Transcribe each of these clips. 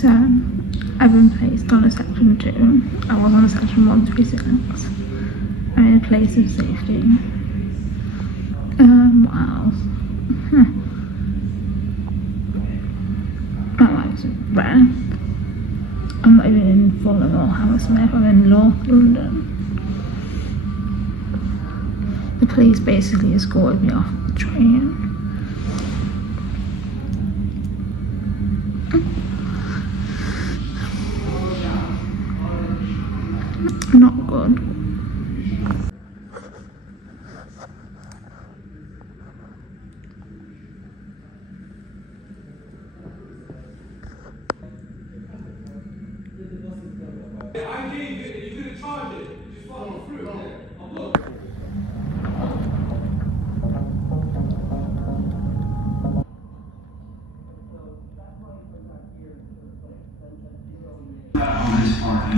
So, I've been placed on a section 2. I was on a section 136. I'm in a place of safety. What else? My life's a wreck. I'm not even in Fulham or Hammersmith, I'm in North London. The police basically escorted me off the train. Not good.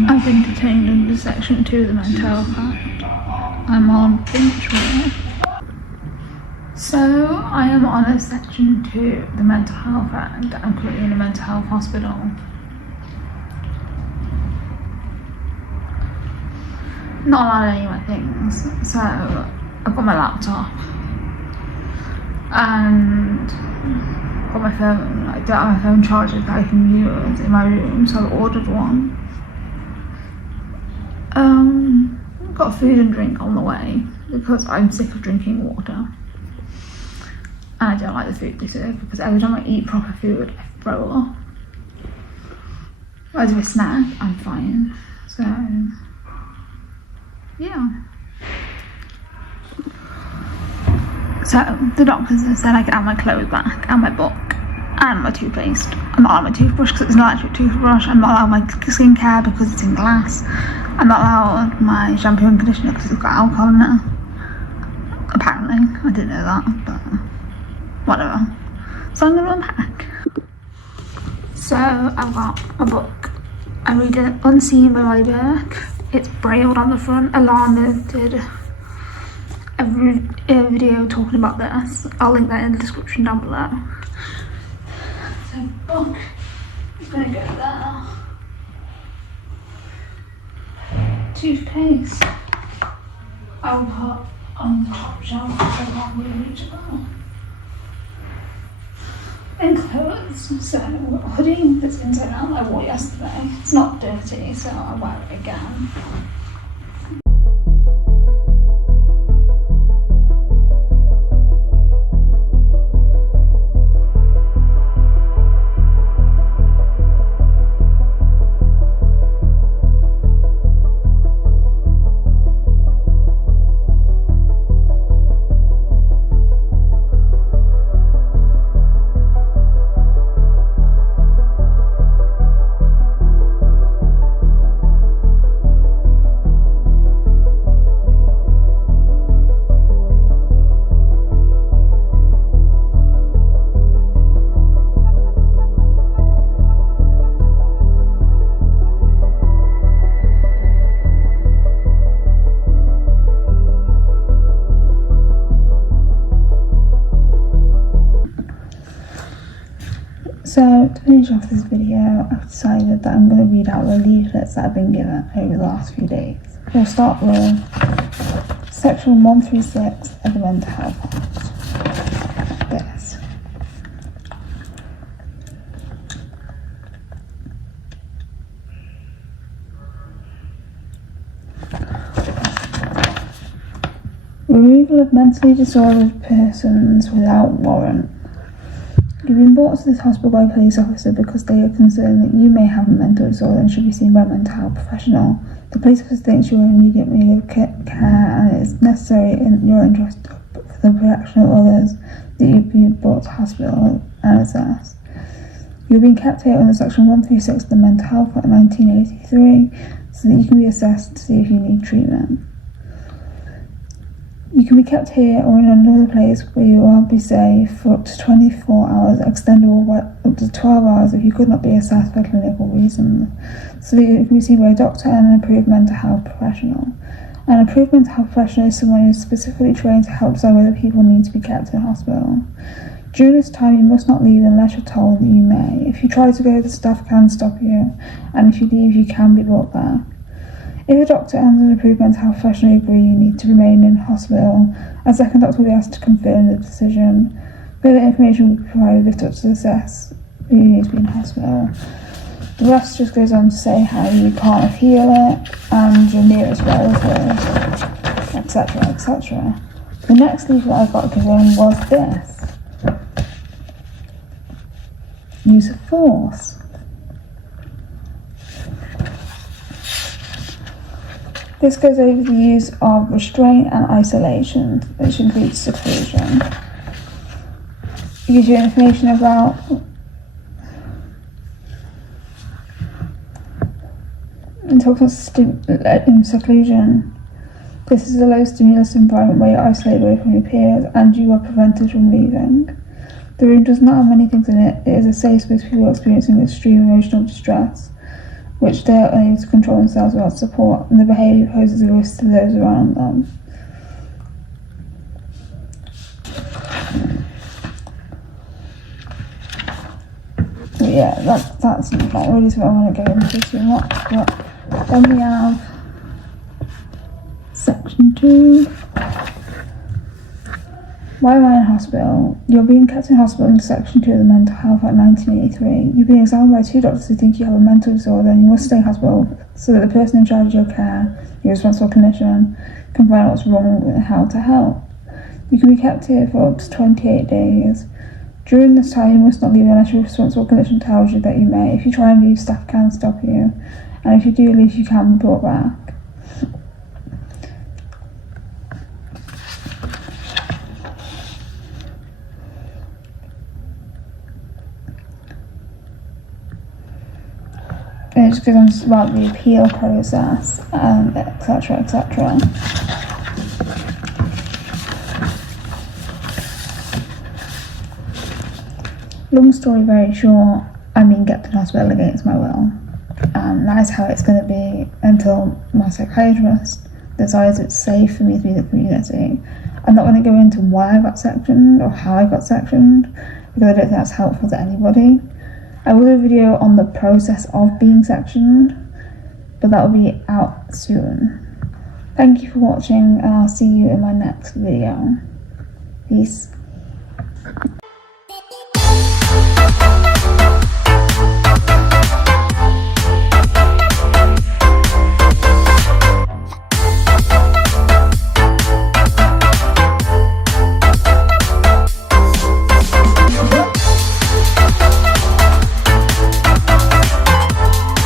I've been detained under Section 2 of the Mental Health Act. I'm on Finchley. So, I am on a Section 2 of the Mental Health Act. I'm currently in a mental health hospital. Not allowed any of my things. So, I've got my laptop. And got my phone. I don't have my phone charger that I can use in my room, so I've ordered one. Got food and drink on the way because I'm sick of drinking water. And I don't like the food they serve because every time I eat proper food, I throw up. Whereas if I snack, I'm fine. So, yeah. So, the doctors have said I can have my clothes back and my book and my toothpaste. I'm not allowed my toothbrush because it's an electric toothbrush. I'm not allowed my skincare because it's in glass. I'm not allowed my shampoo and conditioner because it's got alcohol in it. Apparently, I didn't know that, but whatever. So I'm going to unpack. So I've got a book. I read it, Unseen by Molly Burke. It's brailled on the front. Alana did a video talking about this. I'll link that in the description down below. So book is going to go there. Toothpaste I'll put on the top shelf so I can't really reach it well. And clothes, so a hoodie that's inside out I wore yesterday. It's not dirty, so I'll wear it again. So, to finish off this video, I've decided that I'm going to read out the leaflets that I've been given over the last few days. We'll start with Section 136 of the Mental Health Act. This. Removal of mentally disordered persons without warrant. You've been brought to this hospital by a police officer because they are concerned that you may have a mental disorder and should be seen by a mental health professional. The police officer thinks you are in immediate need of care and it is necessary in your interest for the protection of others that you be brought to hospital and assessed. You've been kept here under Section 136 of the Mental Health Act 1983 so that you can be assessed to see if you need treatment. You can be kept here or in another place where you will be safe for up to 24 hours, extendable by up to 12 hours if you could not be assessed for clinical reasons, so that you can be seen by a doctor and an approved mental health professional. An approved mental health professional is someone who is specifically trained to help decide whether people need to be kept in hospital. During this time, you must not leave unless you're told that you may. If you try to go, the staff can stop you, and if you leave, you can be brought back. If a doctor and an approved mental health professional agree you need to remain in hospital, a second doctor will be asked to confirm the decision. Further information will be provided if doctors assess you need to be in hospital. The rest just goes on to say how you can't appeal it, and your nearest relative, etc., etc. The next leaflet I got given was this. Use of force. This goes over the use of restraint and isolation, which includes seclusion. It gives you information about and talks about seclusion. This is a low stimulus environment where you're isolated away from your peers and you are prevented from leaving. The room does not have many things in it. It is a safe space for people experiencing extreme emotional distress, which they are unable to control themselves without support, and the behaviour poses a risk to those around them. But yeah, that's not really something I want to go into too much, but then we have section 2. Why am I in hospital? You're being kept in hospital under Section 2 of the Mental Health Act 1983. You've been examined by 2 doctors who think you have a mental disorder, and you must stay in hospital so that the person in charge of your care, your responsible clinician, can find out what's wrong and how to help. You can be kept here for up to 28 days. During this time, you must not leave unless your responsible clinician tells you that you may. If you try and leave, staff can stop you, and if you do leave, you can be brought back. And it just goes on about the appeal process, and etc., etc. Long story very short, I'm being kept in hospital against my will. And that is how it's going to be until my psychiatrist decides it's safe for me to be in the community. I'm not going to go into why I got sectioned or how I got sectioned, because I don't think that's helpful to anybody. I will do a video on the process of being sectioned, but that will be out soon. Thank you for watching, and I'll see you in my next video. Peace.